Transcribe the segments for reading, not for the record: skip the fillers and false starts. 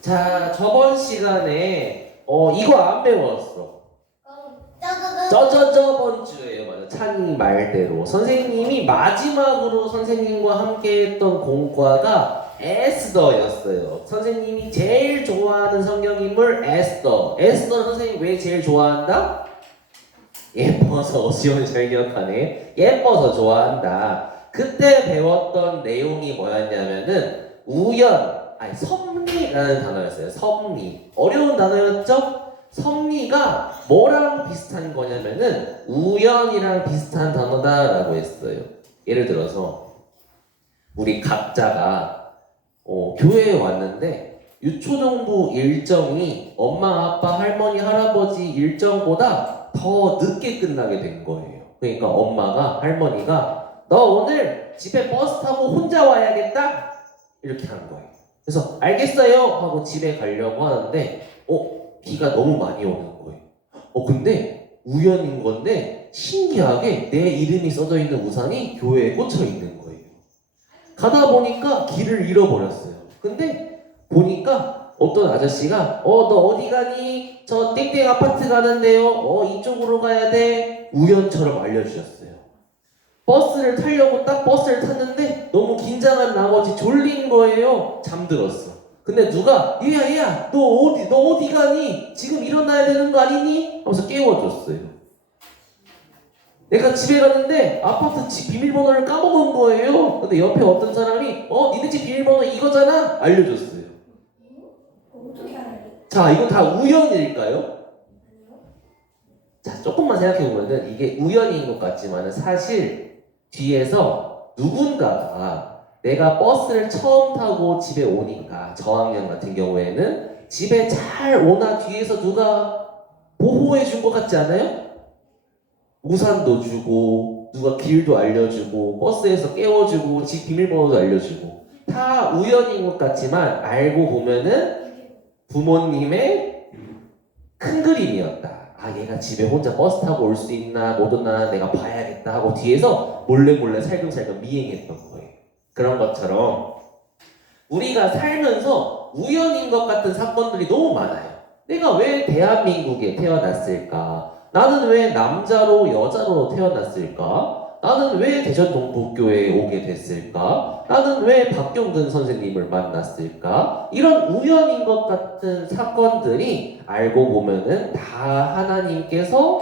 자, 저번 시간에 이거 안 배웠어. 저번 주에요. 맞아. 찬이 말대로 선생님이 마지막으로 선생님과 함께 했던 공과가 에스더였어요. 선생님이 제일 좋아하는 성경인물 에스더. 에스더 선생님 왜 제일 좋아한다? 예뻐서. 시원이 잘 기억하네. 예뻐서 좋아한다. 그때 배웠던 내용이 뭐였냐면은 섭리라는 단어였어요. 섭리. 어려운 단어였죠? 섭리가 뭐랑 비슷한 거냐면은 우연이랑 비슷한 단어다라고 했어요. 예를 들어서 우리 각자가 교회에 왔는데 유초동부 일정이 엄마, 아빠, 할머니, 할아버지 일정보다 더 늦게 끝나게 된 거예요. 그러니까 엄마가, 할머니가 너 오늘 집에 버스 타고 혼자 와야겠다? 이렇게 한 거예요. 그래서 알겠어요 하고 집에 가려고 하는데 비가 너무 많이 오는 거예요. 근데 우연인 건데 신기하게 내 이름이 써져 있는 우산이 교회에 꽂혀 있는 거예요. 가다 보니까 길을 잃어버렸어요. 근데 보니까 어떤 아저씨가 너 어디 가니? 저 땡땡 아파트 가는데요. 이쪽으로 가야 돼. 우연처럼 알려주셨어요. 버스를 타려고 딱 버스를 탔는데 너무 긴장한 나머지 졸린 거예요. 잠들었어. 근데 누가 얘야 너 어디 가니? 지금 일어나야 되는 거 아니니? 하면서 깨워줬어요. 내가 집에 갔는데 아파트 집 비밀번호를 까먹은 거예요. 근데 옆에 어떤 사람이 니네 집 비밀번호 이거잖아? 알려줬어요. 자, 이건 다 우연일까요? 자, 조금만 생각해보면은 이게 우연인 것 같지만 사실 뒤에서 누군가가 내가 버스를 처음 타고 집에 오니까 저학년 같은 경우에는 집에 잘 오나 뒤에서 누가 보호해 준 것 같지 않아요? 우산도 주고 누가 길도 알려주고 버스에서 깨워주고 집 비밀번호도 알려주고 다 우연인 것 같지만 알고 보면은 부모님의 큰 그림이었다. 얘가 집에 혼자 버스 타고 올 수 있나 못 오나 내가 봐야겠다 하고 뒤에서 몰래 살금살금 미행했던 거예요. 그런 것처럼 우리가 살면서 우연인 것 같은 사건들이 너무 많아요. 내가 왜 대한민국에 태어났을까? 나는 왜 남자로 여자로 태어났을까? 나는 왜 대전동북교회에 오게 됐을까? 나는 왜 박경근 선생님을 만났을까? 이런 우연인 것 같은 사건들이 알고 보면은 다 하나님께서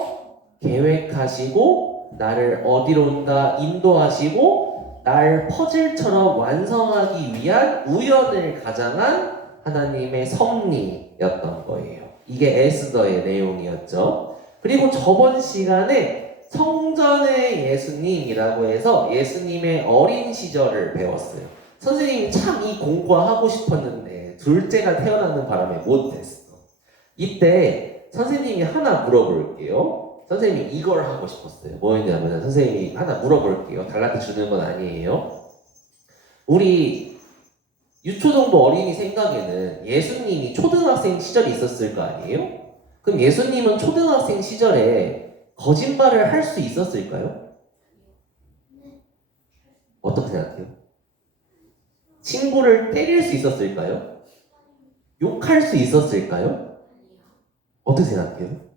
계획하시고 나를 어디론가 인도하시고 날 퍼즐처럼 완성하기 위한 우연을 가장한 하나님의 섭리였던 거예요. 이게 에스더의 내용이었죠. 그리고 저번 시간에 성전의 예수님이라고 해서 예수님의 어린 시절을 배웠어요. 선생님이 참 이 공부하고 싶었는데 둘째가 태어나는 바람에 못했어. 이때 선생님이 하나 물어볼게요. 선생님이 이걸 하고 싶었어요. 뭐였냐면 선생님이 하나 물어볼게요. 달라트 주는 건 아니에요. 우리 유초정도 어린이 생각에는 예수님이 초등학생 시절이 있었을 거 아니에요? 그럼 예수님은 초등학생 시절에 거짓말을 할 수 있었을까요? 어떻게 생각해요? 친구를 때릴 수 있었을까요? 욕할 수 있었을까요? 어떻게 생각해요?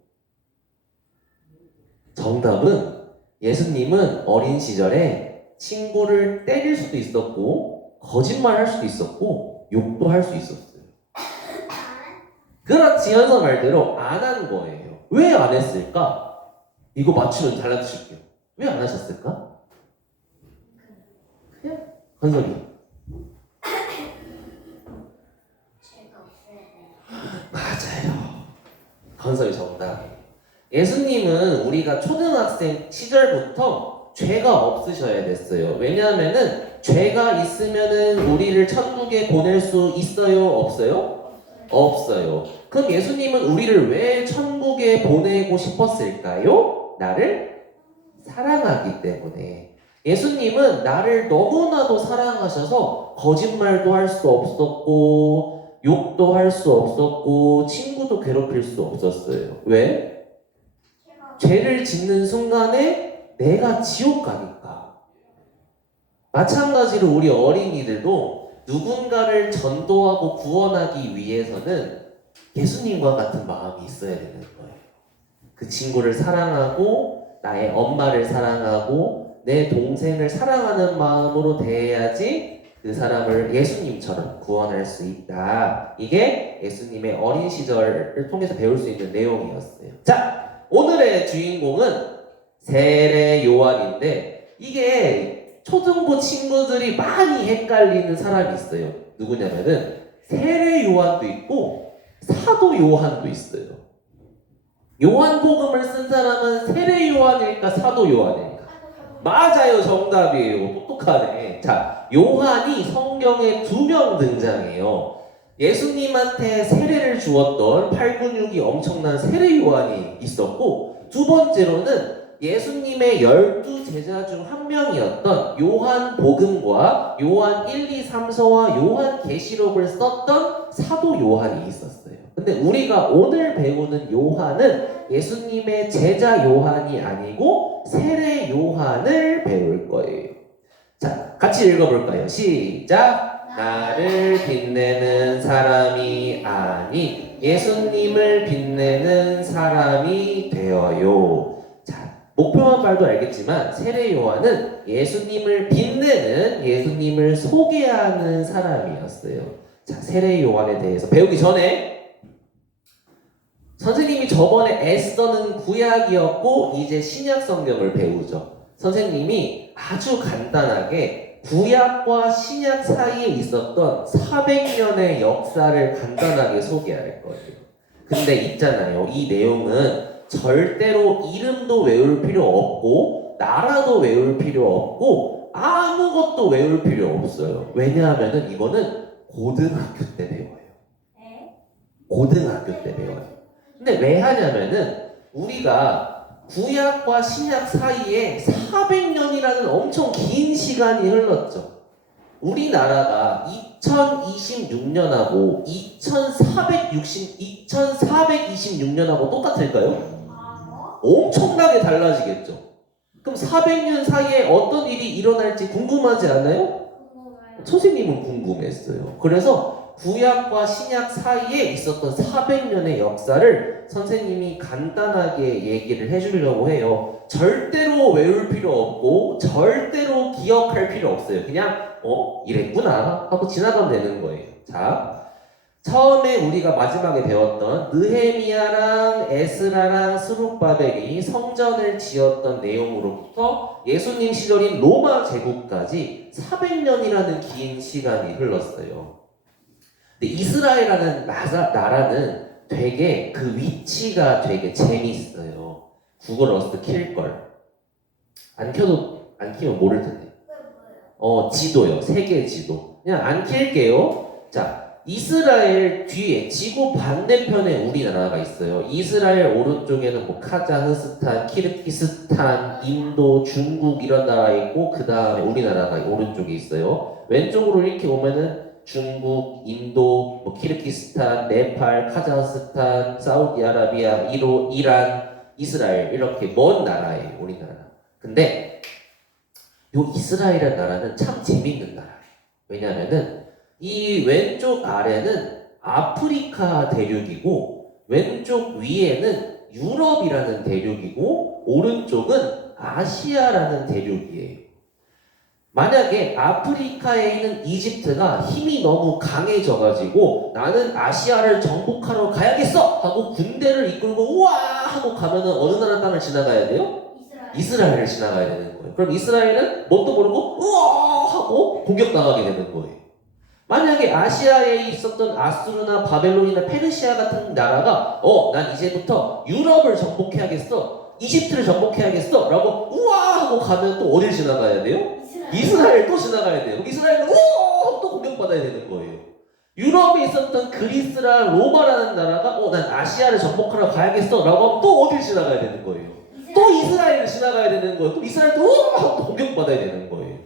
정답은 예수님은 어린 시절에 친구를 때릴 수도 있었고 거짓말할 수도 있었고 욕도 할 수 있었어요. 그렇지 현서 말대로 안 한 거예요. 왜 안 했을까? 이거 맞추면 달라드릴게요. 왜 안 하셨을까? 그냥 현석이 맞아요. 건설이 정답. 예수님은 우리가 초등학생 시절부터 죄가 없으셔야 됐어요. 왜냐하면은 죄가 있으면은 우리를 천국에 보낼 수 있어요? 없어요? 없어요. 그럼 예수님은 우리를 왜 천국에 보내고 싶었을까요? 나를 사랑하기 때문에. 예수님은 나를 너무나도 사랑하셔서 거짓말도 할 수 없었고 욕도 할 수 없었고 친구도 괴롭힐 수 없었어요. 왜? 죄를 짓는 순간에 내가 지옥 가니까. 마찬가지로 우리 어린이들도 누군가를 전도하고 구원하기 위해서는 예수님과 같은 마음이 있어야 되는 거예요. 그 친구를 사랑하고 나의 엄마를 사랑하고 내 동생을 사랑하는 마음으로 대해야지 그 사람을 예수님처럼 구원할 수 있다. 이게 예수님의 어린 시절을 통해서 배울 수 있는 내용이었어요. 자, 오늘의 주인공은 세례 요한인데 이게 초등부 친구들이 많이 헷갈리는 사람이 있어요. 누구냐면은 세례 요한도 있고 사도 요한도 있어요. 요한복음을 쓴 사람은 세례 요한일까 사도 요한일까? 맞아요, 정답이에요. 똑똑하네. 자, 요한이 성경에 2명 등장해요. 예수님한테 세례를 주었던 8근육이 엄청난 세례 요한이 있었고, 두 번째로는 예수님의 12제자 중 한 명이었던 요한 복음과 요한 1, 2, 3서와 요한 계시록을 썼던 사도 요한이 있었어요. 근데 우리가 오늘 배우는 요한은 예수님의 제자 요한이 아니고 세례 요한을 배울 거예요. 자, 같이 읽어볼까요? 시작! 나를 빛내는 사람이 아닌 예수님을 빛내는 사람이 되어요. 자, 목표만 봐도 알겠지만 세례 요한은 예수님을 빛내는, 예수님을 소개하는 사람이었어요. 자, 세례 요한에 대해서 배우기 전에 선생님이 저번에 애써는 구약이었고 이제 신약 성경을 배우죠. 선생님이 아주 간단하게 구약과 신약 사이에 있었던 400년의 역사를 간단하게 소개할 거예요. 근데 있잖아요. 이 내용은 절대로 이름도 외울 필요 없고 나라도 외울 필요 없고 아무것도 외울 필요 없어요. 왜냐하면 이거는 고등학교 때 배워요. 고등학교 때 배워요. 근데 왜 하냐면은 우리가 구약과 신약 사이에 400년이라는 엄청 긴 시간이 흘렀죠. 우리나라가 2026년하고 2426년하고 똑같을까요? 엄청나게 달라지겠죠. 그럼 400년 사이에 어떤 일이 일어날지 궁금하지 않아요? 선생님은 궁금했어요. 그래서 구약과 신약 사이에 있었던 400년의 역사를 선생님이 간단하게 얘기를 해주려고 해요. 절대로 외울 필요 없고 절대로 기억할 필요 없어요. 그냥 이랬구나 하고 지나가면 되는 거예요. 자, 처음에 우리가 마지막에 배웠던 느헤미야랑 에스라랑 스룹바벨이 성전을 지었던 내용으로부터 예수님 시절인 로마 제국까지 400년이라는 긴 시간이 흘렀어요. 근데 이스라엘이라는 나라는 되게 그 위치가 되게 재미있어요. 구글 어스트 킬걸. 안 키면 모를 텐데. 지도요. 세계 지도. 그냥 안 킬게요. 자, 이스라엘 뒤에 지구 반대편에 우리나라가 있어요. 이스라엘 오른쪽에는 뭐 카자흐스탄, 키르기스탄, 인도, 중국 이런 나라 있고 그 다음에 우리나라가 오른쪽에 있어요. 왼쪽으로 이렇게 오면은 중국, 인도, 뭐 키르기스탄, 네팔, 카자흐스탄, 사우디아라비아, 이란, 이스라엘 이렇게 먼 나라예요. 우리나라. 근데 요 이스라엘이라는 나라는 참 재밌는 나라예요. 왜냐하면은 이 왼쪽 아래는 아프리카 대륙이고 왼쪽 위에는 유럽이라는 대륙이고 오른쪽은 아시아라는 대륙이에요. 만약에 아프리카에 있는 이집트가 힘이 너무 강해져가지고 나는 아시아를 정복하러 가야겠어! 하고 군대를 이끌고 우와! 하고 가면은 어느 나라 땅을 지나가야 돼요? 이스라엘을 지나가야 되는 거예요. 그럼 이스라엘은 뭣도 모르고 우와! 하고 공격당하게 되는 거예요. 만약에 아시아에 있었던 아수르나 바벨론이나 페르시아 같은 나라가 난 이제부터 유럽을 정복해야겠어, 이집트를 정복해야겠어 라고 우와! 하고 가면 또 어딜 지나가야 돼요? 이스라엘 또 지나가야 돼요. 이스라엘은 우와! 또 공격받아야 되는 거예요. 유럽에 있었던 그리스랑 로마라는 나라가 난 아시아를 정복하러 가야겠어 라고 하면 또 어딜 지나가야 되는 거예요? 또 이스라엘을 지나가야 되는 거예요. 그럼 이스라엘도 우와! 또 공격받아야 되는 거예요.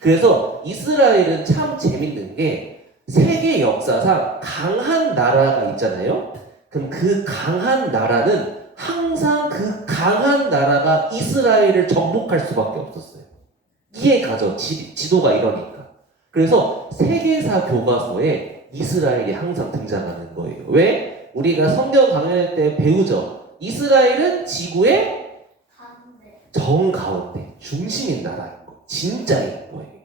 그래서 이스라엘은 참 재밌는 게 세계 역사상 강한 나라가 있잖아요. 그럼 그 강한 나라는 항상 그 강한 나라가 이스라엘을 정복할 수밖에 없었어요. 이해가죠? 지도가 이러니까. 그래서 세계사 교과서에 이스라엘이 항상 등장하는 거예요. 왜? 우리가 성경 강연 때 배우죠. 이스라엘은 지구의 정가운데 중심인 나라인 거, 진짜인 거예요.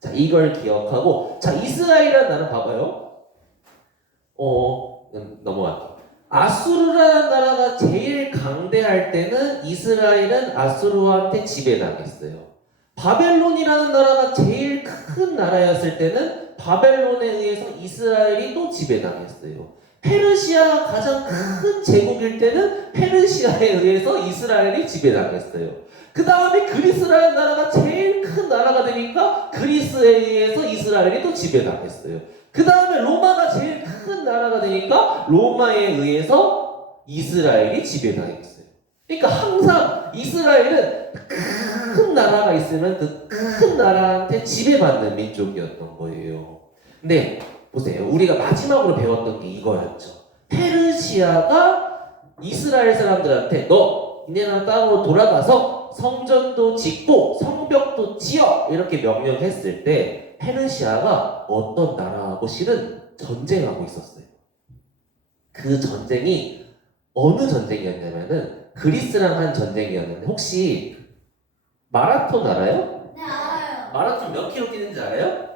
자, 이걸 기억하고, 자, 이스라엘이라는 나라 봐봐요. 넘어갈게요. 아수르라는 나라가 제일 강대할 때는 이스라엘은 아수르한테 지배당했어요. 바벨론이라는 나라가 제일 큰 나라였을 때는 바벨론에 의해서 이스라엘이 또 지배당했어요. 페르시아가 가장 큰 제국일 때는 페르시아에 의해서 이스라엘이 지배당했어요. 그 다음에 그리스라는 나라가 제일 큰 나라가 되니까 그리스에 의해서 이스라엘이 또 지배당했어요. 그 다음에 로마가 제일 큰 나라가 되니까 로마에 의해서 이스라엘이 지배당했어요. 그러니까 항상 이스라엘은 큰 나라가 있으면 그 큰 나라한테 지배받는 민족이었던 거예요. 근데 보세요. 우리가 마지막으로 배웠던 게 이거였죠. 페르시아가 이스라엘 사람들한테 너 이제는 땅으로 돌아가서 성전도 짓고 성벽도 지어 이렇게 명령했을 때 페르시아가 어떤 나라하고 실은 전쟁하고 있었어요. 그 전쟁이 어느 전쟁이었냐면은 그리스랑 한 전쟁이었는데 혹시 마라톤 알아요? 네, 알아요. 마라톤 몇 킬로 뛰는지 알아요?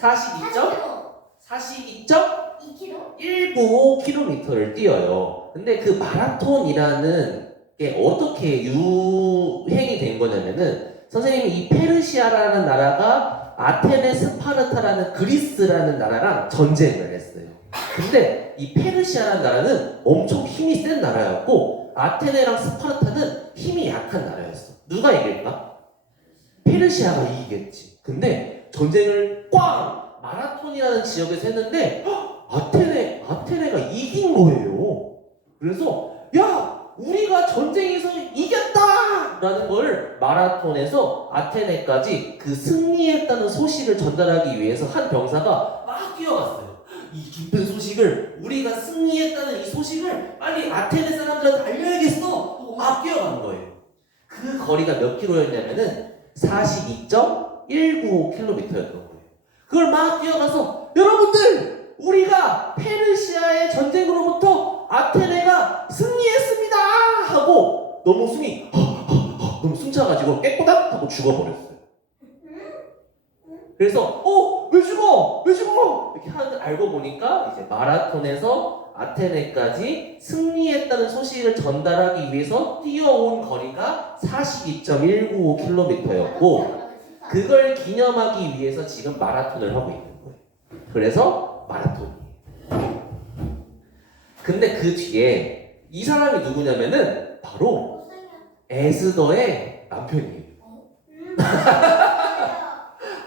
42.19km를 뛰어요. 근데 그 마라톤이라는 게 어떻게 유행이 된 거냐면은 선생님이 이 페르시아라는 나라가 아테네 스파르타라는 그리스라는 나라랑 전쟁을 했어요. 근데 이 페르시아라는 나라는 엄청 힘이 센 나라였고 아테네랑 스파르타는 힘이 약한 나라였어. 누가 이길까? 페르시아가 이기겠지. 근데 전쟁을 마라톤이라는 지역에서 했는데 아테네가 이긴 거예요. 그래서 야 우리가 전쟁에서 이겼다! 라는 걸 마라톤에서 아테네까지 그 승리했다는 소식을 전달하기 위해서 한 병사가 막 뛰어갔어요. 이 기쁜 소식을 우리가 승리했다는 이 소식을 빨리 아테네 사람들한테 알려야겠어. 막 뛰어간 거예요. 그 거리가 몇 킬로였냐면은 42.195km였던 거예요. 그걸 막 뛰어가서 여러분들 우리가 페르시아의 전쟁으로부터 아테네가 승리했습니다 하고 너무 너무 숨차가지고 깨꼬닥 하고 죽어버렸어요. 그래서 왜 죽어? 이렇게 알고 보니까 이제 마라톤에서 아테네까지 승리했다는 소식을 전달하기 위해서 뛰어온 거리가 42.195km였고 그걸 기념하기 위해서 지금 마라톤을 하고 있는 거예요. 그래서 마라톤이에요. 근데 그 뒤에 이 사람이 누구냐면은 바로 에스더의 남편이에요.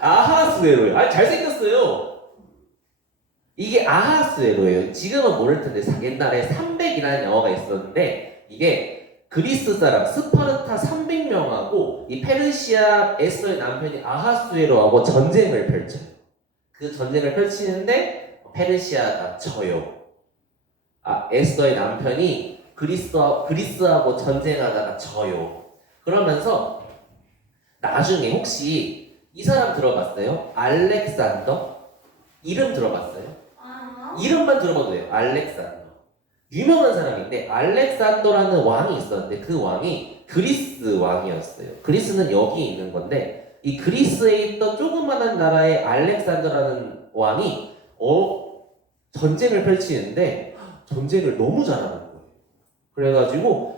아하스웨로예요. 아니 잘생겼어요. 이게 아하스웨로예요. 지금은 모를 텐데 옛날에 300이라는 영화가 있었는데 이게 그리스 사람 스파르타 300명하고 이 페르시아 에스더의 남편이 아하스웨로하고 전쟁을 펼쳐요. 그 전쟁을 펼치는데 페르시아가 져요. 에스더의 남편이 그리스하고 전쟁하다가 져요. 그러면서 나중에 혹시 이 사람 들어봤어요? 알렉산더? 이름 들어봤어요? 이름만 들어봐도 돼요. 알렉산더. 유명한 사람인데 알렉산더라는 왕이 있었는데 그 왕이 그리스 왕이었어요. 그리스는 여기 있는 건데 이 그리스에 있던 조그마한 나라의 알렉산더라는 왕이 전쟁을 펼치는데 전쟁을 너무 잘하는 거예요. 그래가지고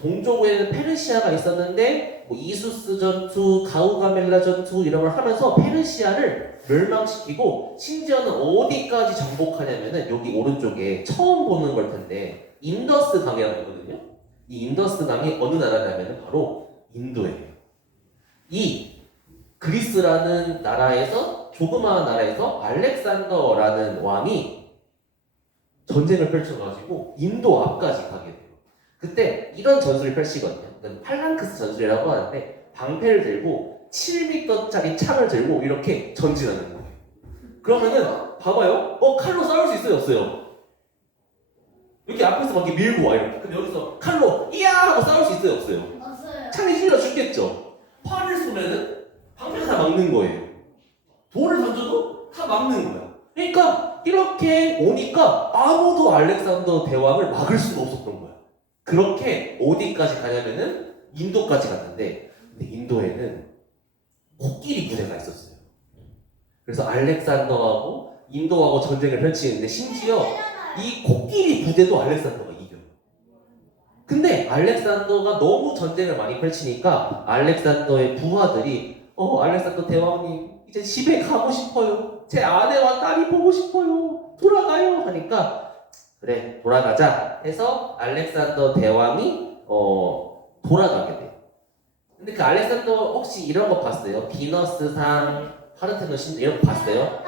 동쪽에는 페르시아가 있었는데 이수스 전투, 가우가멜라 전투 이런 걸 하면서 페르시아를 멸망시키고 심지어는 어디까지 정복하냐면은 여기 오른쪽에 처음 보는 걸 텐데 인더스 강이라고 있거든요. 이 인더스 강이 어느 나라냐면은 바로 인도예요. 이 그리스라는 나라에서 조그마한 나라에서 알렉산더라는 왕이 전쟁을 펼쳐가지고 인도 앞까지 가게 돼요. 그때 이런 전술을 펼치거든요. 팔랑크스 전술이라고 하는데 방패를 들고 7m짜리 창을 들고 이렇게 전진하는 거예요. 그러면은 봐봐요. 칼로 싸울 수 있어요, 없어요? 이렇게 앞에서 막 이렇게 밀고 와 이렇게. 근데 여기서 칼로 이야 하고 싸울 수 있어요, 없어요? 없어요. 창이 찔러 죽겠죠. 활을 쏘면은 방패가 다 막는 거예요. 돌을 던져도 다 막는 거야. 그러니까 이렇게 오니까 아무도 알렉산더 대왕을 막을 수가 없었던 거야. 그렇게 어디까지 가냐면은 인도까지 갔는데, 근데 인도에는 코끼리 부대가 있었어요. 그래서 알렉산더하고 인도하고 전쟁을 펼치는데 심지어 이 코끼리 부대도 알렉산더가 이겨요. 근데 알렉산더가 너무 전쟁을 많이 펼치니까 알렉산더의 부하들이 알렉산더 대왕님 이제 집에 가고 싶어요. 제 아내와 딸이 보고 싶어요. 돌아가요. 하니까 그래 돌아가자 해서 알렉산더 대왕이 돌아가게 돼요. 근데 그 알렉산더 혹시 이런 거 봤어요? 비너스상, 파르테논 신전 이런 거 봤어요?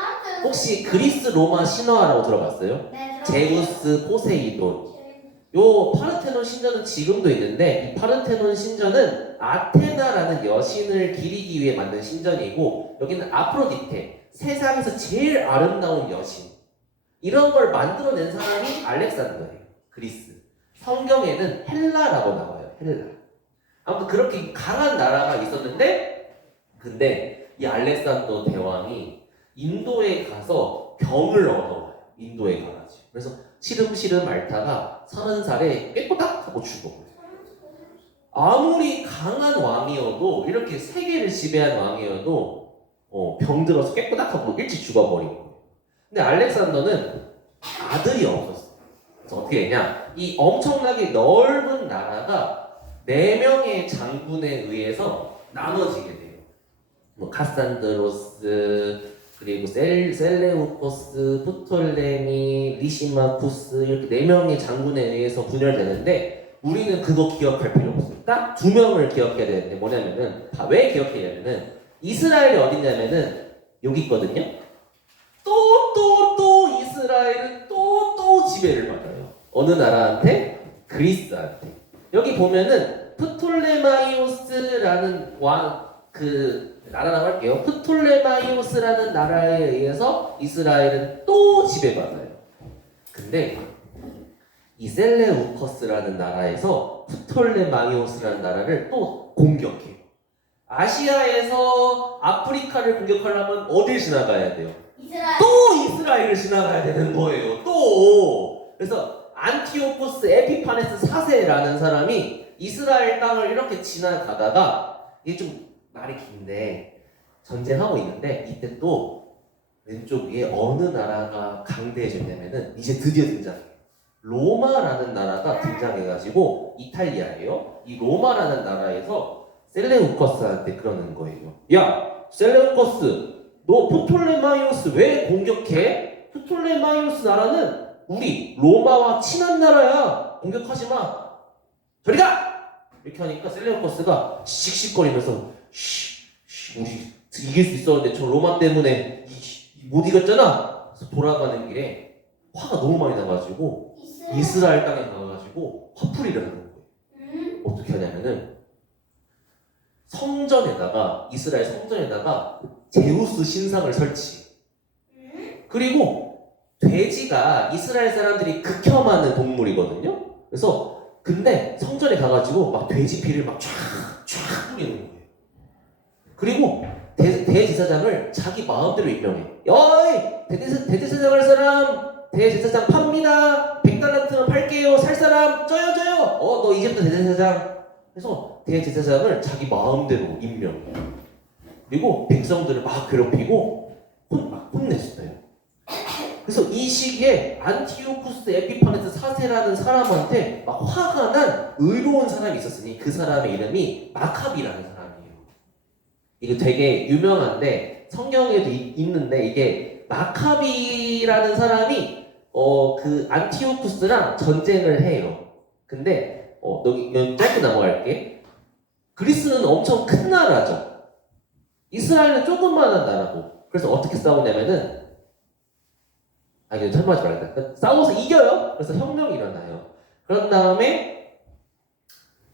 혹시 그리스 로마 신화라고 들어봤어요? 제우스, 포세이돈. 요 파르테논 신전은 지금도 있는데 이 파르테논 신전은 아테나라는 여신을 기리기 위해 만든 신전이고 여기는 아프로디테, 세상에서 제일 아름다운 여신. 이런 걸 만들어낸 사람이 알렉산더예요. 그리스. 성경에는 헬라라고 나와요. 헬라. 아무튼 그렇게 강한 나라가 있었는데 근데 이 알렉산더 대왕이 인도에 가서 병을 얻어와요. 인도에 가가지고. 그래서 시름시름 앓다가 30살에 깨꼬닥 하고 죽어버려요. 아무리 강한 왕이어도 이렇게 세계를 지배한 왕이어도 병들어서 깨꼬닥 하고 일찍 죽어버린 거예요. 근데 알렉산더는 아들이 없었어요. 그래서 어떻게 했냐? 이 엄청나게 넓은 나라가 4명의 장군에 의해서 나눠지게 돼요. 뭐 카산드로스, 그리고 셀레우코스, 프톨레미, 리시마쿠스 이렇게 4명의 장군에 의해서 분열되는데 우리는 그거 기억할 필요 없어요. 딱 2명을 기억해야 되는데 뭐냐면은 왜 기억해야냐면은 이스라엘이 어디냐면은 여기 있거든요. 또 이스라엘은 또 지배를 받아요. 어느 나라한테? 그리스한테. 여기 보면은 프톨레마이오스라는 나라라고 할게요. 프톨레마이오스라는 나라에 의해서 이스라엘은 또 지배받아요. 근데 이 셀레우커스라는 나라에서 프톨레마이오스라는 나라를 또 공격해요. 아시아에서 아프리카를 공격하려면 어딜 지나가야 돼요? 또 이스라엘을 지나가야 되는 거예요. 또. 그래서 안티오코스 에피파네스 4세라는 사람이 이스라엘 땅을 이렇게 지나가다가 이게 좀 말이 긴데 전쟁하고 있는데 이때 또 왼쪽 위에 어느 나라가 강대해졌냐면은 이제 드디어 등장해요. 로마라는 나라가 등장해가지고 이탈리아예요. 이 로마라는 나라에서 셀레우커스한테 그러는 거예요. 야, 셀레우커스, 너 프톨레마이오스 왜 공격해? 프톨레마이오스 나라는 우리 로마와 친한 나라야. 공격하지 마. 저리 가! 이렇게 하니까 셀레우커스가 씩씩거리면서 우리 이길 수 있었는데 저 로마 때문에 못 이겼잖아. 그래서 돌아가는 길에 화가 너무 많이 나가지고 이스라엘 땅에 가가지고 화풀이를 하는 거예요. 어떻게 하냐면은 이스라엘 성전에다가 제우스 신상을 설치. 그리고 돼지가 이스라엘 사람들이 극혐하는 동물이거든요. 그래서 근데 성전에 가가지고 막 돼지 피를 막 쫙 뿌리는 거예요. 그리고 대제사장을 자기 마음대로 임명해. 어이! 대제사장 할 사람! 대제사장 팝니다! 100달란트는 팔게요! 살 사람! 쪄요! 너 이제부터 대제사장! 그래서 대제사장을 자기 마음대로 임명해. 그리고 백성들을 막 괴롭히고 막 혼냈어요. 그래서 이 시기에 안티오쿠스 에피파네스 4세라는 사람한테 막 화가 난 의로운 사람이 있었으니 그 사람의 이름이 마카비라는 사람이에요. 이게 되게 유명한데 성경에도 있는데 이게 마카비라는 사람이 그 안티오쿠스랑 전쟁을 해요. 근데 여기 짧게 넘어갈게. 그리스는 엄청 큰 나라죠. 이스라엘은 조그만한 나라고. 그래서 어떻게 싸우냐면은 이거 설명하지 말자. 싸워서 이겨요. 그래서 혁명이 일어나요. 그런 다음에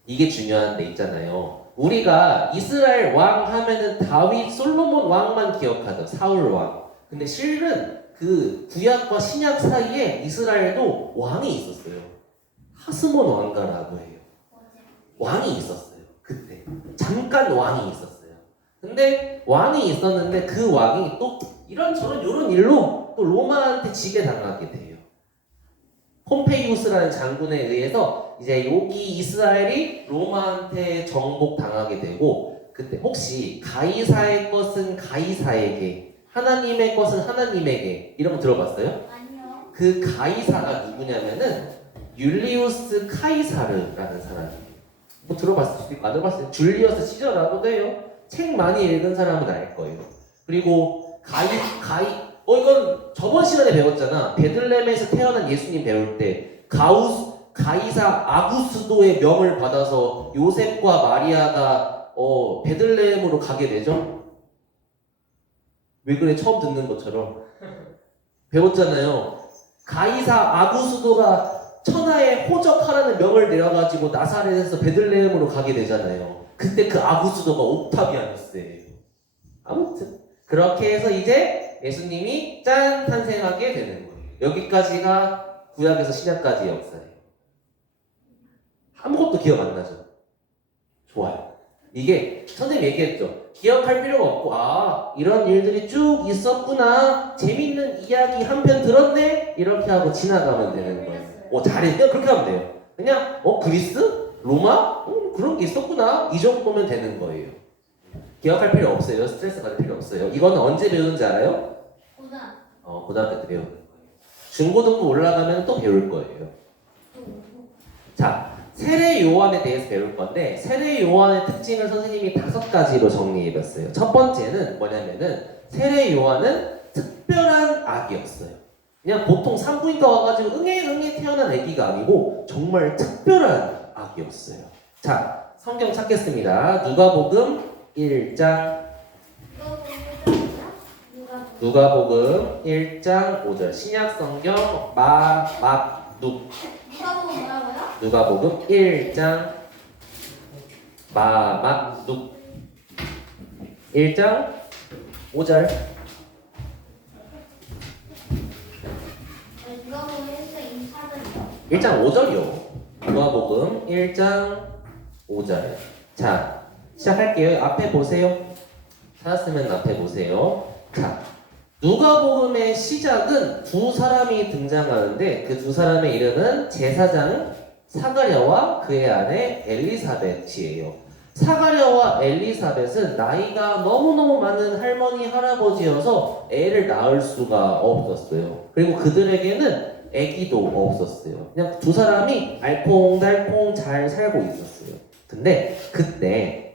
이게 중요한데 있잖아요. 우리가 이스라엘 왕 하면은 다윗, 솔로몬 왕만 기억하죠. 사울 왕. 근데 실은 그 구약과 신약 사이에 이스라엘도 왕이 있었어요. 하스몬 왕가라고 해요. 왕이 있었어요. 그때 잠깐 왕이 있었어요. 근데 왕이 있었는데 그 왕이 또 이런저런 이런 일로 또 로마한테 지배당하게 돼요. 폼페이우스라는 장군에 의해서 이제 여기 이스라엘이 로마한테 정복당하게 되고, 그때 혹시 가이사의 것은 가이사에게, 하나님의 것은 하나님에게, 이런 거 들어봤어요? 아니요. 그 가이사가 누구냐면은 율리우스 카이사르라는 사람이에요. 뭐 들어봤을 수도 있고 안 들어봤어요. 줄리어스 시저라고도 해요. 책 많이 읽은 사람은 알 거예요. 그리고 이건 저번 시간에 배웠잖아. 베들레헴에서 태어난 예수님 배울 때 가이사 아구스도의 명을 받아서 요셉과 마리아가 베들레헴으로 가게 되죠. 왜 그래? 처음 듣는 것처럼 배웠잖아요. 가이사 아구스도가 천하에 호적하라는 명을 내려가지고 나사렛에서 베들레헴으로 가게 되잖아요. 그때 그 아구스도가 옥타비아누스예요. 아무튼 그렇게 해서 이제 예수님이 짠 탄생하게 되는 거예요. 여기까지가 구약에서 신약까지의 역사예요. 아무것도 기억 안 나죠? 좋아요. 이게 선생님 얘기했죠. 기억할 필요가 없고 이런 일들이 쭉 있었구나, 재밌는 이야기 한 편 들었네, 이렇게 하고 지나가면 되는 거예요. 잘했네. 그렇게 하면 돼요. 그냥 그리스? 로마? 그런 게 있었구나, 이 정도면 되는 거예요. 기억할 필요 없어요. 스트레스 받을 필요 없어요. 이거는 언제 배우는지 알아요? 고등학교 때 배우는 거예요. 중고등부 올라가면 또 배울 거예요. 자, 세례 요한에 대해서 배울 건데, 세례 요한의 특징을 선생님이 5가지로 정리해봤어요. 첫 번째는 뭐냐면은, 세례 요한은 특별한 아기였어요. 그냥 보통 산부인과 와가지고 응애 태어난 아기가 아니고 정말 특별한 아기였어요. 자, 성경 찾겠습니다. 누가복음 1장, 누가복음 1장 5절. 신약 성경 누가복음 뭐라고요? 누가복음 1장 마막둑 1장 5절. 누가복음 1장 24절이요. 1장 5절이요. 누가복음 1장 5절. 자, 시작할게요. 앞에 보세요. 찾았으면 앞에 보세요. 자, 누가복음의 시작은 두 사람이 등장하는데, 그 두 사람의 이름은 제사장 사가랴와 그의 아내 엘리사벳이에요. 사가랴와 엘리사벳은 나이가 너무너무 많은 할머니 할아버지여서 애를 낳을 수가 없었어요. 그리고 그들에게는 아기도 없었어요. 그냥 두 사람이 알콩달콩 잘 살고 있었어요. 근데 그때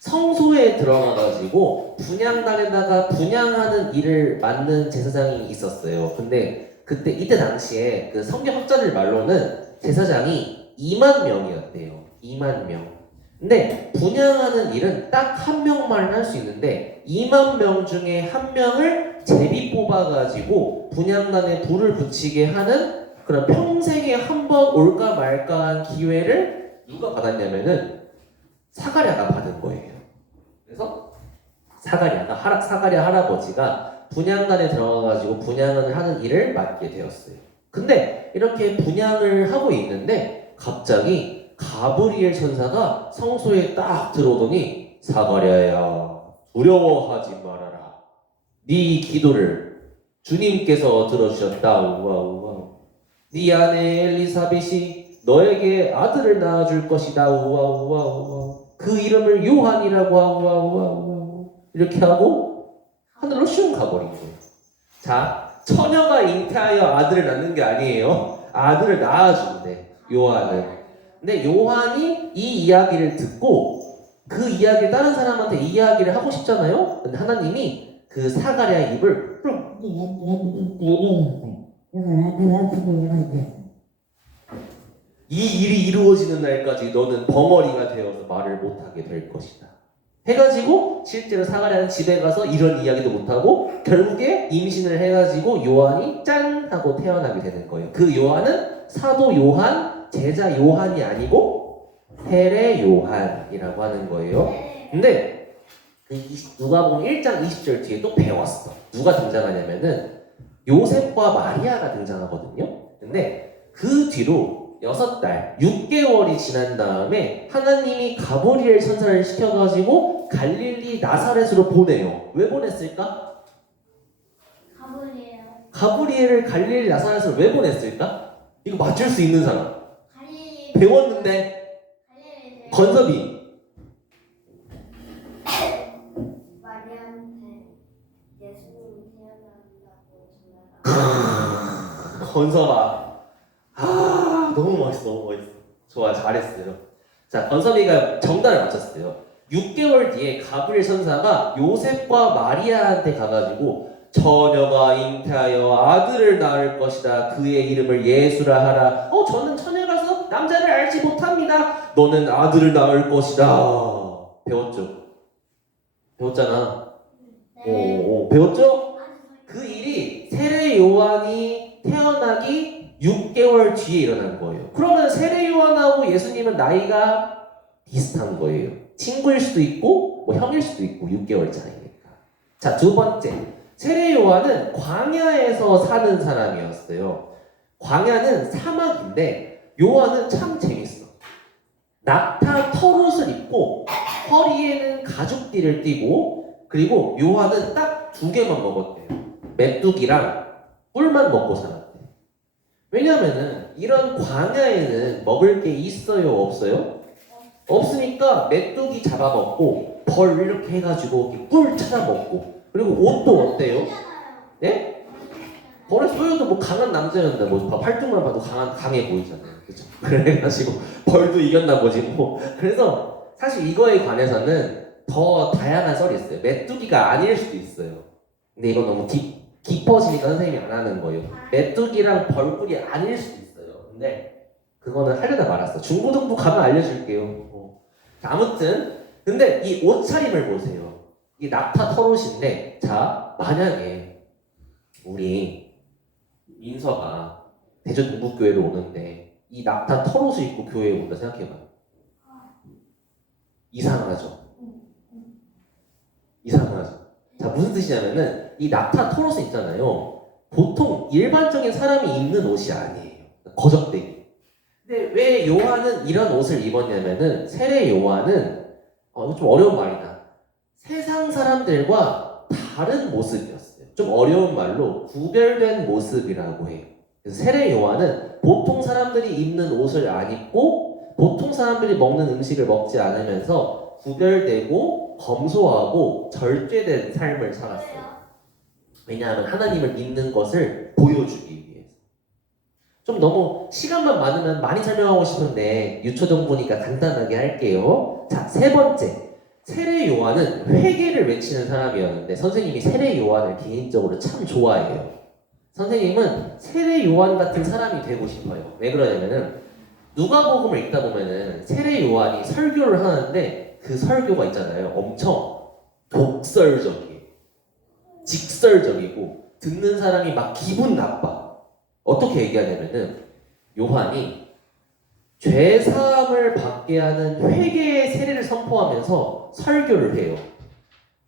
성소에 들어가가지고 분향단에다가 분향하는 일을 맡는 제사장이 있었어요. 근데 이때 당시에 그 성경학자들 말로는 제사장이 2만 명이었대요. 2만 명. 근데 분향하는 일은 딱 한 명만 할 수 있는데 2만 명 중에 한 명을 제비 뽑아가지고 분향단에 불을 붙이게 하는 그런 평생에 한 번 올까 말까한 기회를 누가 받았냐면은 사가랴가 받은 거예요. 그래서 사가랴 할아버지가 분향단에 들어가가지고 분향을 하는 일을 맡게 되었어요. 근데 이렇게 분향을 하고 있는데 갑자기 가브리엘 천사가 성소에 딱 들어오더니, 사가랴야, 두려워하지 말아라. 네 기도를 주님께서 들어주셨다. 우와. 네 아내 엘리사벳이 너에게 아들을 낳아줄 것이다. 우와. 그 이름을 요한이라고 우와. 이렇게 하고 하늘로 슝 가버린 거예요. 자, 처녀가 잉태하여 아들을 낳는 게 아니에요. 아들을 낳아준대, 요한은. 근데 요한이 이 이야기를 듣고 그 이야기를 다른 사람한테 이야기를 하고 싶잖아요. 근데 하나님이 그 사가랴의 입을 이 일이 이루어지는 날까지 너는 벙어리가 되어서 말을 못하게 될 것이다 해가지고, 실제로 사가랴는 집에 가서 이런 이야기도 못하고 결국에 임신을 해가지고 요한이 짠 하고 태어나게 되는 거예요. 그 요한은 사도 요한, 제자 요한이 아니고 세례 요한이라고 하는 거예요. 근데 누가복음 1장 20절 뒤에 또 배웠어. 누가 등장하냐면은 요셉과 마리아가 등장하거든요. 근데 그 뒤로 6달, 6개월이 지난 다음에 하나님이 가브리엘 천사를 시켜가지고 갈릴리 나사렛으로 보내요. 왜 보냈을까? 가브리엘. 가브리엘을 갈릴리 나사렛으로 왜 보냈을까? 이거 맞출 수 있는 사람. 갈릴리. 배웠는데 갈릴리. 건섭이. 마리아한테 예수님이 태어난다고 전화가. 건섭아. 너무 멋있어, 너무 멋있어. 좋아, 잘했어요. 자, 건섭이가 정답을 맞췄어요. 6개월 뒤에 가브리엘 천사가 요셉과 마리아한테 가가지고 처녀가 잉태하여 아들을 낳을 것이다. 그의 이름을 예수라 하라. 저는 처녀라서 남자를 알지 못합니다. 너는 아들을 낳을 것이다. 배웠죠? 배웠잖아. 네. 배웠죠? 그 일이 세례 요한이 태어나기 6개월 뒤에 일어난 거예요. 그러면 세례 요한하고 예수님은 나이가 비슷한 거예요. 친구일 수도 있고 뭐 형일 수도 있고 6개월 차이니까. 자, 두 번째. 세례 요한은 광야에서 사는 사람이었어요. 광야는 사막인데 요한은 참 재밌어. 낙타 털옷을 입고 허리에는 가죽띠를 띠고 그리고 요한은 딱 2개만 먹었대요. 메뚜기랑 꿀만 먹고 살았대요. 왜냐면은 이런 광야에는 먹을 게 있어요, 없어요? 없으니까 메뚜기 잡아먹고 벌 이렇게 해가지고 꿀 찾아 먹고 그리고 옷도 어때요? 예? 벌에 쏘여도 뭐 강한 남자였는데 뭐 팔뚝만 봐도 강해 보이잖아요, 그죠? 그래가지고 벌도 이겼나 보지 뭐. 그래서 사실 이거에 관해서는 더 다양한 썰이 있어요. 메뚜기가 아닐 수도 있어요. 근데 이건 너무 깊어지니까 선생님이 안 하는 거예요. 메뚜기랑 벌꿀이 아닐 수도 있어요. 근데 그거는 하려다 말았어. 중고등부 가면 알려줄게요. 아무튼 근데 이 옷차림을 보세요. 이게 낙타 털옷인데 자 만약에 우리 민서가 대전 동북교회로 오는데 이 낙타 털옷을 입고 교회에 온다 생각해봐요. 이상하죠? 이상하죠? 자 무슨 뜻이냐면은 이 낙타 털옷이 있잖아요. 보통 일반적인 사람이 입는 옷이 아니에요. 거적대기. 근데 왜 요한은 이런 옷을 입었냐면은 세례 요한은 이거 좀 어려운 말이다. 세상 사람들과 다른 모습이었어요. 좀 어려운 말로 구별된 모습이라고 해요. 그래서 세례 요한은 보통 사람들이 입는 옷을 안 입고 보통 사람들이 먹는 음식을 먹지 않으면서 구별되고 검소하고 절제된 삶을 살았어요. 왜냐하면 하나님을 믿는 것을 보여주기 위해서. 좀 너무 시간만 많으면 많이 설명하고 싶은데 유초동부니까 간단하게 할게요. 자, 세 번째. 세례 요한은 회개를 외치는 사람이었는데 선생님이 세례 요한을 개인적으로 참 좋아해요. 선생님은 세례 요한 같은 사람이 되고 싶어요. 왜 그러냐면은 누가복음을 읽다 보면은 세례 요한이 설교를 하는데 그 설교가 있잖아요. 엄청 독설적이에요. 직설적이고 듣는 사람이 막 기분 나빠. 어떻게 얘기하냐면은 요한이 죄사함을 받게 하는 회개의 세례를 선포하면서 설교를 해요.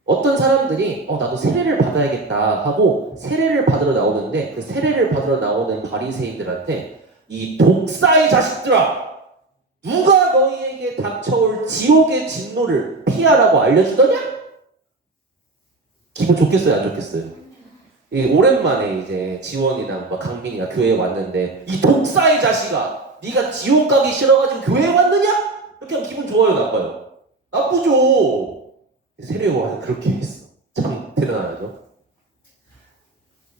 어떤 사람들이 나도 세례를 받아야겠다 하고 세례를 받으러 나오는데 그 세례를 받으러 나오는 바리새인들한테 이 독사의 자식들아 누가 너희에게 닥쳐올 지옥의 진노를 피하라고 알려주더냐? 기분 좋겠어요, 안 좋겠어요? 오랜만에 이제 지원이나 강민이가 교회에 왔는데 이 독사의 자식아 네가 지옥 가기 싫어가지고 교회에 왔느냐? 이렇게 하면 기분 좋아요, 나빠요? 나쁘죠. 세례 요한은 그렇게 했어. 참 대단하죠.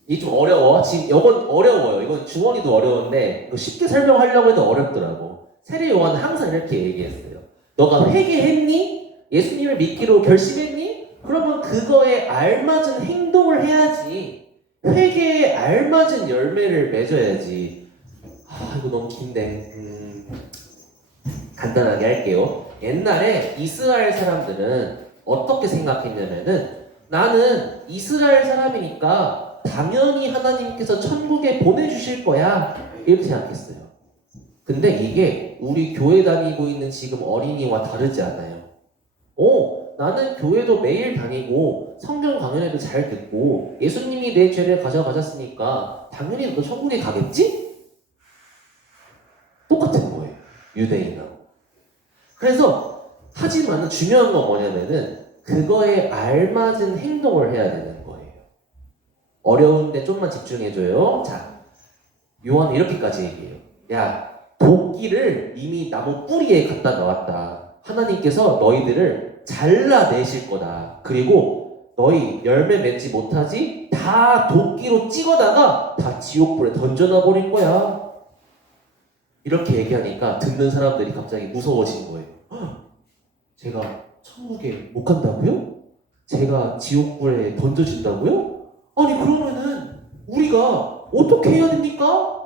이게 좀 어려워. 지금 이건 어려워요. 이건 주원이도 어려운데 이거 쉽게 설명하려고 해도 어렵더라고. 세례 요한은 항상 이렇게 얘기했어요. 너가 회개했니? 예수님을 믿기로 결심했니? 그러면 그거에 알맞은 행동을 해야지. 회개에 알맞은 열매를 맺어야지. 이거 너무 긴데. 간단하게 할게요. 옛날에 이스라엘 사람들은 어떻게 생각했냐면은 나는 이스라엘 사람이니까 당연히 하나님께서 천국에 보내주실 거야. 이렇게 생각했어요. 근데 이게 우리 교회 다니고 있는 지금 어린이와 다르지 않아요. 나는 교회도 매일 다니고 성경 강연회도 잘 듣고 예수님이 내 죄를 가져가셨으니까 당연히 너 천국에 가겠지? 똑같은 거예요. 유대인하고. 그래서 하지만 중요한 건 뭐냐면은 그거에 알맞은 행동을 해야 되는 거예요. 어려운데 좀만 집중해줘요. 자, 요한은 이렇게까지 얘기해요. 야, 도끼를 이미 나무 뿌리에 갖다 놨다. 하나님께서 너희들을 잘라내실 거다. 그리고 너희 열매 맺지 못하지? 다 도끼로 찍어다가 다 지옥불에 던져놔 버린 거야. 이렇게 얘기하니까 듣는 사람들이 갑자기 무서워진 거예요. 헉, 제가 천국에 못 간다고요? 제가 지옥불에 던져진다고요? 아니 그러면은 우리가 어떻게 해야 됩니까?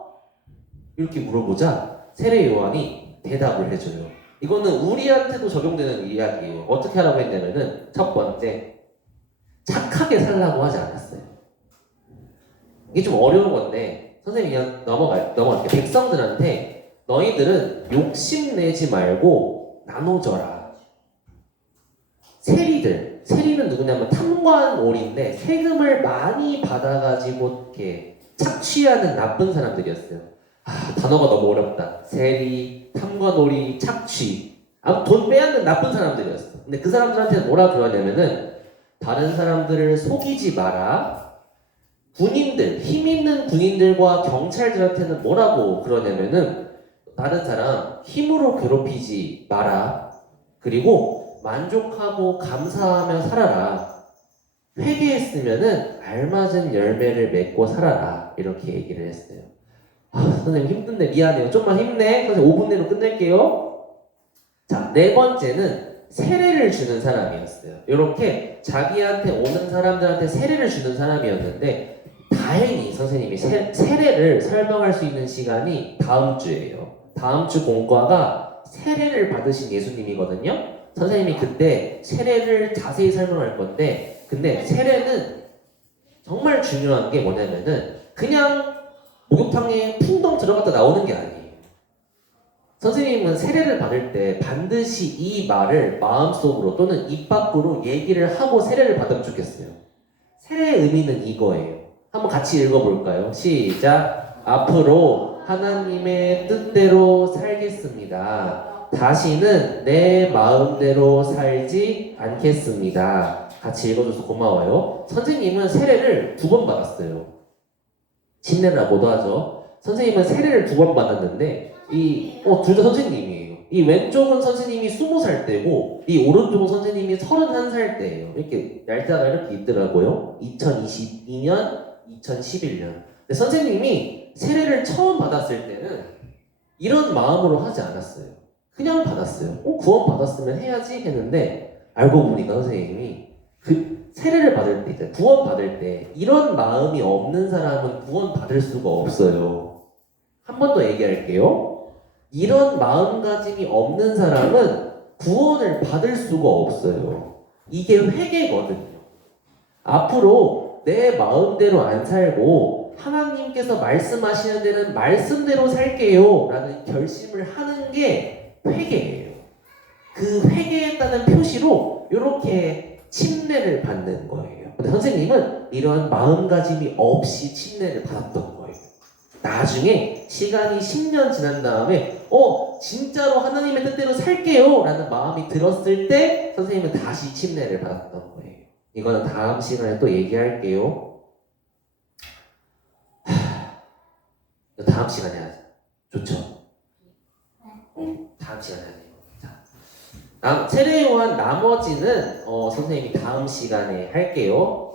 이렇게 물어보자 세례 요한이 대답을 해줘요. 이거는 우리한테도 적용되는 이야기예요. 어떻게 하라고 했냐면은 첫 번째, 착하게 살라고 하지 않았어요. 이게 좀 어려운 건데 선생님이 그냥 넘어갈게요. 백성들한테 너희들은 욕심내지 말고 나눠져라. 세리는 누구냐면 탐관오리인데 세금을 많이 받아가지고 이렇게 착취하는 나쁜 사람들이었어요. 단어가 너무 어렵다. 세리, 탐관오리, 착취. 돈 빼앗는 나쁜 사람들이었어. 근데 그 사람들한테는 뭐라 그러냐면은 다른 사람들을 속이지 마라. 군인들, 힘 있는 군인들과 경찰들한테는 뭐라고 그러냐면은 다른 사람 힘으로 괴롭히지 마라. 그리고 만족하고 감사하며 살아라. 회개했으면은 알맞은 열매를 맺고 살아라. 이렇게 얘기를 했어요. 선생님 힘든데 미안해요. 좀만 힘내. 선생님 5분 내로 끝낼게요. 자, 네 번째는 세례를 주는 사람이었어요. 이렇게 자기한테 오는 사람들한테 세례를 주는 사람이었는데 다행히 선생님이 세례를 설명할 수 있는 시간이 다음 주예요. 다음 주 공과가 세례를 받으신 예수님이거든요. 선생님이 그때 세례를 자세히 설명할 건데 근데 세례는 정말 중요한 게 뭐냐면은 그냥 목욕탕에 풍덩 들어갔다 나오는 게 아니에요. 선생님은 세례를 받을 때 반드시 이 말을 마음속으로 또는 입 밖으로 얘기를 하고 세례를 받으면 좋겠어요. 세례의 의미는 이거예요. 한번 같이 읽어볼까요? 시작! 앞으로 하나님의 뜻대로 살겠습니다. 다시는 내 마음대로 살지 않겠습니다. 같이 읽어줘서 고마워요. 선생님은 세례를 2번 받았어요. 침례라고도 하죠. 선생님은 세례를 2번 받았는데 둘 다 선생님이에요. 이 왼쪽은 선생님이 20살 때고 이 오른쪽은 선생님이 31살 때예요. 이렇게 날짜가 이렇게 있더라고요. 2022년, 2011년. 근데 선생님이 세례를 처음 받았을 때는 이런 마음으로 하지 않았어요. 그냥 받았어요. 구원 받았으면 해야지 했는데 알고 보니까 선생님이 그 세례를 받을 때, 이제 구원 받을 때 이런 마음이 없는 사람은 구원 받을 수가 없어요. 한 번 더 얘기할게요. 이런 마음가짐이 없는 사람은 구원을 받을 수가 없어요. 이게 회개거든요. 앞으로 내 마음대로 안 살고 하나님께서 말씀하시는 데는 말씀대로 살게요 라는 결심을 하는 게 회개예요. 그 회개했다는 표시로 이렇게 침례를 받는 거예요. 근데 선생님은 이런 마음가짐이 없이 침례를 받았던 거예요. 나중에 시간이 10년 지난 다음에 진짜로 하나님의 뜻대로 살게요 라는 마음이 들었을 때 선생님은 다시 침례를 받았던 거예요. 이거는 다음 시간에 또 얘기할게요. 다음 시간에 하자. 좋죠? 다음 시간에 하자. 세례 요한 나머지는 선생님이 다음 시간에 할게요.